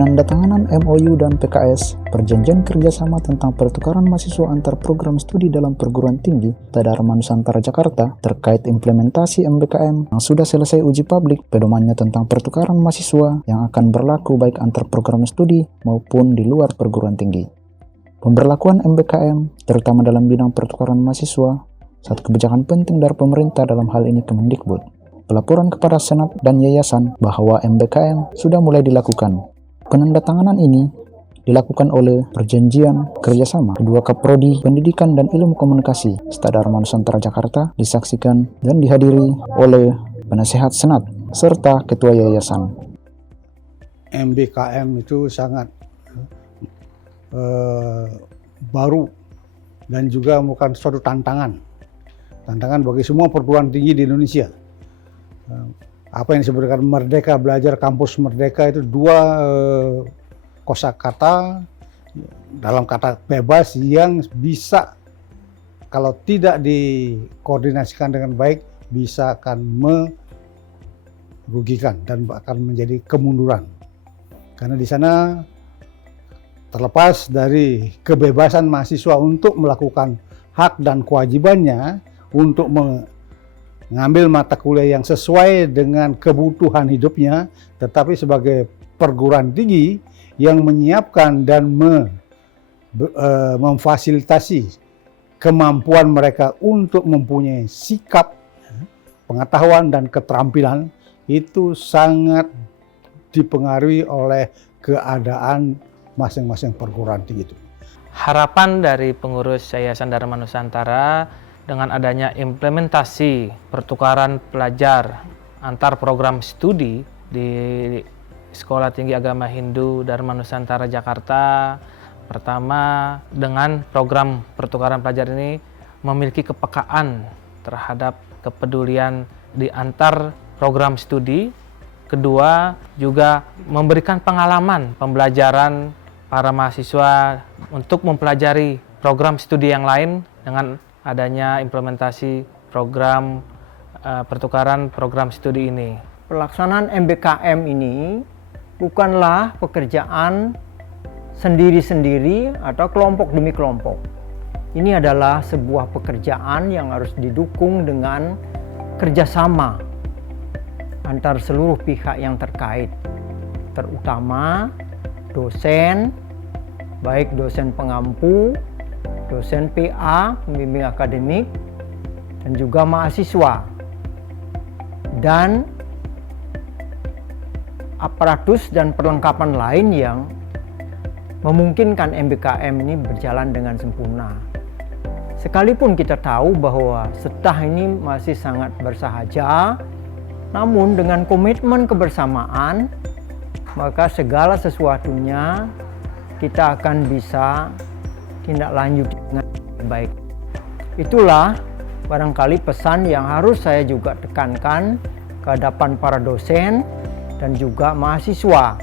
Penandatanganan MOU dan PKS, Perjanjian Kerjasama tentang Pertukaran Mahasiswa Antar Program Studi dalam Perguruan Tinggi Dharma Nusantara Jakarta terkait implementasi MBKM yang sudah selesai uji publik, pedomannya tentang pertukaran mahasiswa yang akan berlaku baik antar program studi maupun di luar perguruan tinggi. Pemberlakuan MBKM, terutama dalam bidang pertukaran mahasiswa, satu kebijakan penting dari pemerintah dalam hal ini Kemendikbud. Pelaporan kepada Senat dan Yayasan bahwa MBKM sudah mulai dilakukan. Penandatanganan ini dilakukan oleh Perjanjian Kerjasama kedua Kaprodi Pendidikan dan Ilmu Komunikasi Dharma Nusantara Jakarta, disaksikan dan dihadiri oleh penasehat Senat serta Ketua Yayasan. MBKM itu sangat baru dan juga merupakan suatu tantangan bagi semua perguruan tinggi di Indonesia. Apa yang disebutkan Merdeka Belajar Kampus Merdeka itu dua kosakata dalam kata bebas yang bisa, kalau tidak dikoordinasikan dengan baik, bisa akan merugikan dan akan menjadi kemunduran. Karena di sana terlepas dari kebebasan mahasiswa untuk melakukan hak dan kewajibannya untuk mengambil mata kuliah yang sesuai dengan kebutuhan hidupnya, tetapi sebagai perguruan tinggi yang menyiapkan dan memfasilitasi kemampuan mereka untuk mempunyai sikap, pengetahuan dan keterampilan, itu sangat dipengaruhi oleh keadaan masing-masing perguruan tinggi itu. Harapan dari pengurus Yayasan Dharma Nusantara dengan adanya implementasi pertukaran pelajar antar program studi di Sekolah Tinggi Agama Hindu Dharma Nusantara Jakarta, pertama dengan program pertukaran pelajar ini memiliki kepekaan terhadap kepedulian di antar program studi. Kedua, juga memberikan pengalaman pembelajaran para mahasiswa untuk mempelajari program studi yang lain dengan adanya implementasi program pertukaran program studi ini. Pelaksanaan MBKM ini bukanlah pekerjaan sendiri-sendiri atau kelompok demi kelompok. Ini adalah sebuah pekerjaan yang harus didukung dengan kerjasama antar seluruh pihak yang terkait, terutama dosen, baik dosen pengampu, dosen PA, pembimbing akademik, dan juga mahasiswa, dan aparatus dan perlengkapan lain yang memungkinkan MBKM ini berjalan dengan sempurna. Sekalipun kita tahu bahwa setah ini masih sangat bersahaja, namun dengan komitmen kebersamaan, maka segala sesuatunya kita akan bisa tindak lanjut dengan baik. Itulah barangkali pesan yang harus saya juga tekankan ke hadapan para dosen dan juga mahasiswa,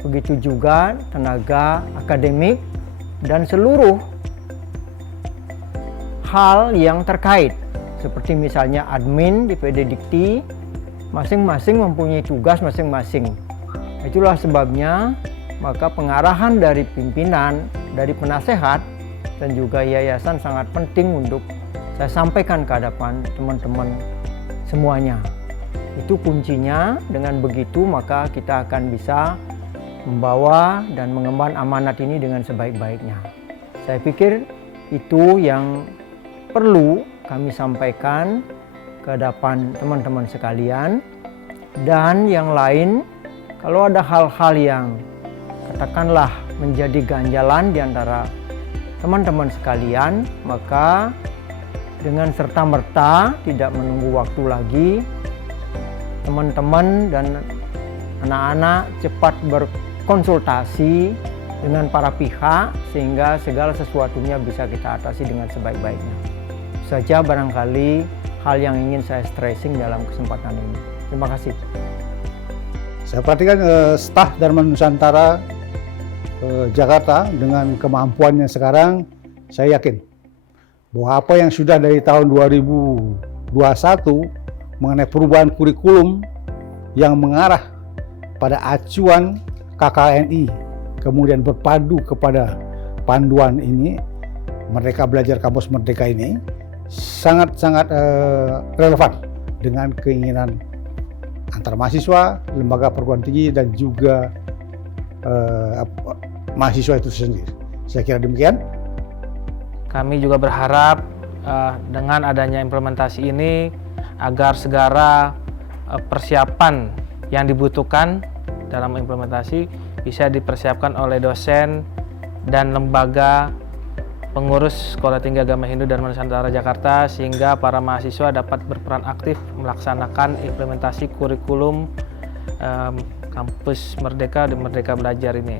begitu juga tenaga akademik dan seluruh hal yang terkait, seperti misalnya admin di PD Dikti, masing-masing mempunyai tugas masing-masing. Itulah sebabnya maka pengarahan dari pimpinan, dari penasehat dan juga yayasan sangat penting untuk saya sampaikan ke hadapan teman-teman semuanya. Itu kuncinya. Dengan begitu maka kita akan bisa membawa dan mengemban amanat ini dengan sebaik-baiknya. Saya pikir itu yang perlu kami sampaikan ke hadapan teman-teman sekalian. Dan yang lain, kalau ada hal-hal yang katakanlah menjadi ganjalan di antara teman-teman sekalian, maka dengan serta-merta tidak menunggu waktu lagi, teman-teman dan anak-anak cepat berkonsultasi dengan para pihak sehingga segala sesuatunya bisa kita atasi dengan sebaik-baiknya. Saja barangkali hal yang ingin saya stressing dalam kesempatan ini. Terima kasih. Saya perhatikan staf Dharma Nusantara Jakarta dengan kemampuannya sekarang, saya yakin bahwa apa yang sudah dari tahun 2021 mengenai perubahan kurikulum yang mengarah pada acuan KKNI kemudian berpadu kepada panduan ini, Merdeka Belajar Kampus Merdeka ini sangat-sangat relevan dengan keinginan antar mahasiswa, lembaga perguruan tinggi, dan juga mahasiswa itu sendiri. Saya kira demikian. Kami juga berharap dengan adanya implementasi ini agar segala persiapan yang dibutuhkan dalam implementasi bisa dipersiapkan oleh dosen dan lembaga pengurus Sekolah Tinggi Agama Hindu Dharma Nusantara Jakarta, sehingga para mahasiswa dapat berperan aktif melaksanakan implementasi kurikulum kampus Merdeka dan Merdeka Belajar ini.